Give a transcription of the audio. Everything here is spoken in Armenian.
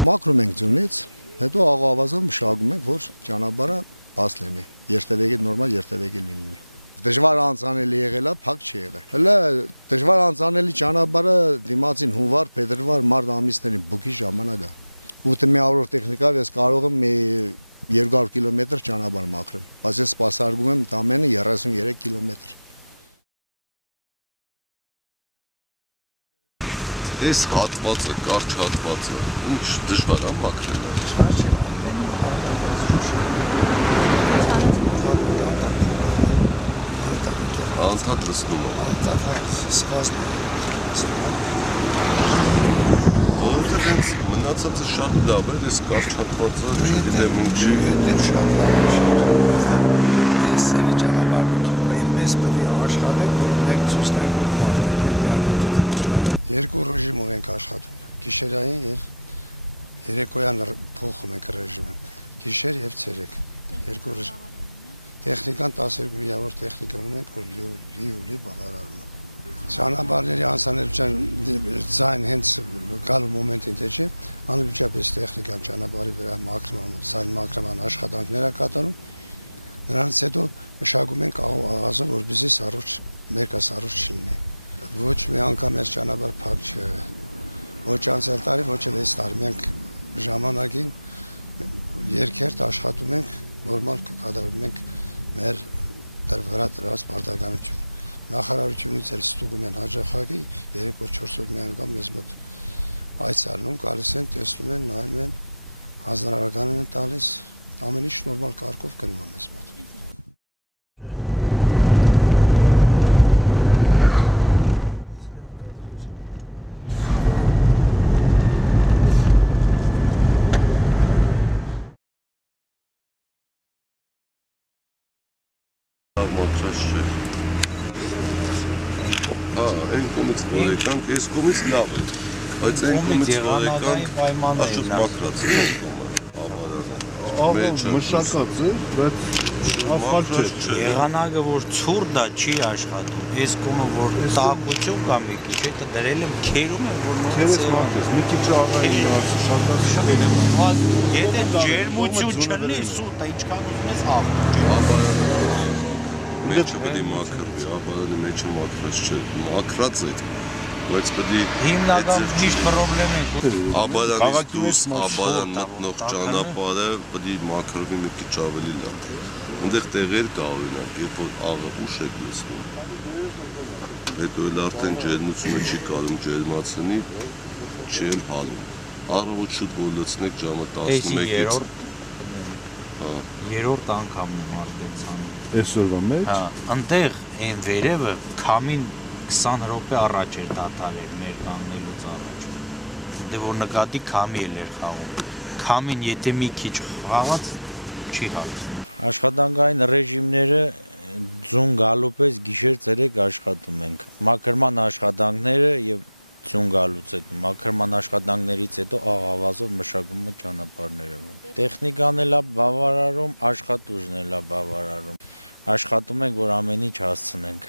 Մաքրում ենք ձյունից, հետո աղավազով մշակում ենք, որ ճանապարհը բաց լինի, երթևեկի նորմալ երթևեկի լինի։ Դժվար անցանելի եղել է, փակ չի եղել։ Հələ դժվար անցանելի ճանապարհը դիմացին հունվար, փետրվար, մարտ ամիսներին բուքի ժամանակ է։ 800 տեխնիկայով ես կարող եմ 200 կիլոմետր ճանապարհ մաքրեմ, բայց ես սպասարկում եմ ամենը 33 կիլոմետր։ Այս հատվածը, կարճ հատվածը, ինչ դժվար է մաքրել։ Անդադ լցնում է։ Որովհետև հենց մնացածը շատ լավ է, այս կարճ հատվածը չգիտեմ ինչի։ Ես սերի ճանապարհին մեզ պետք է աշխատենք, որ մենք ցույց տանք, որ երկու ռեժիմով ենք աշխատում, գիշերային եւ երեկոյան փոխում ենք ռեժիմը, գիշեր եւ ցերեկ, երկու ռեժիմ։ Տեխնիկան 12 միավոր տեխնիկա ունենք, որ լի բավարարում է։ Ճանապարհների անցանելիության ձայն հենց գալու մոմենտին թե չէ, անմիջապես տեխնիկան ճանապարհի վրա մաքրման աշխատանքներ է կատարում, նրանց հետո մշակում ենք աղազով, որպեսզի սառույց, մեկը սառույց չլինի։ Ոչ մի անգամ մեր ճանապարհ փակ չի եղել։ Ոչ անցյալ տարի, ոչ էլ այս տարի մենք ժամանակին երկերտ աշխատում ենք, նորմալ կատարում ենք մեր վրա դրված պարտականությունը։ Նախարարությունից էլ ստուգում են հաջողակի 3-4 օր մի անգամ մեզ մոտ այցելում, գալիս են, տեսնում են, նայում են, հանրահարական են տալիս, ամեն ինչ նորմալ կարգով գնում է մեզ մոտ։ Այն կողմից որեկանք, այս կողմից լավ է, բայց այն կողմից որեկանք աշուտ մաքրած է մշակած է, բայց ավխալ չէ։ Եղանակը, որ ցուրտ է, չի աշխատում, այս կողմը, որ տաքություն կա մի քիչ, հետը դրել եմ, քերում եմ, որ քերես մաքրես, մի քիչ աղային շատած եթե ջերմություն չլինի, սուտ է, ինչքան ուզում ես մեջը պետք է մաքրվի, ապարանի մեջը մաքրած չէ, մաքրած է, բայց պետք է հիմնական միշտ պրոբլեմ է։ Ապարանից դուրս, ապարան մտնող ճանապարհը պետք է մաքրվի մի քիչ ավելի լավ։ Այնտեղ տեղեր կա օրինակ, երբ որ աղը ուշ եք լցնում, հետո էլ արդեն ջերմությունը չի կարում ջերմացնի, չի էլ հալում։ Առավոտ շուտ որ լցնեք ժամը 11-ից։ Երրորդ անգամն եմ արդեն ցանում։ Այսօրվա մեջ։ Հա, այնտեղ այն վերևը քամին 20 րոպե առաջ էր դադարել մեր կանգնելուց առաջ։ Դե որ նկատի քամի էր խաղում։ Քամին եթե մի քիչ խաղաց, չի հալում։ Աշխատանքային ռեժիմները ձուն գալու պես գիշեր ցերեկ աշխատում ենք։ Մաքրման աշխատանքները եւ ձուն գալուց հետո մաքրման աշխատանքներից հետո աղավազով մշակում է ճանապարհները։ Տեխնիկան էլ է բավարարում, աշխատուժն էլ է բավարարում։ Աշխատում ենք, որ ամեն ինչ հասցնենք։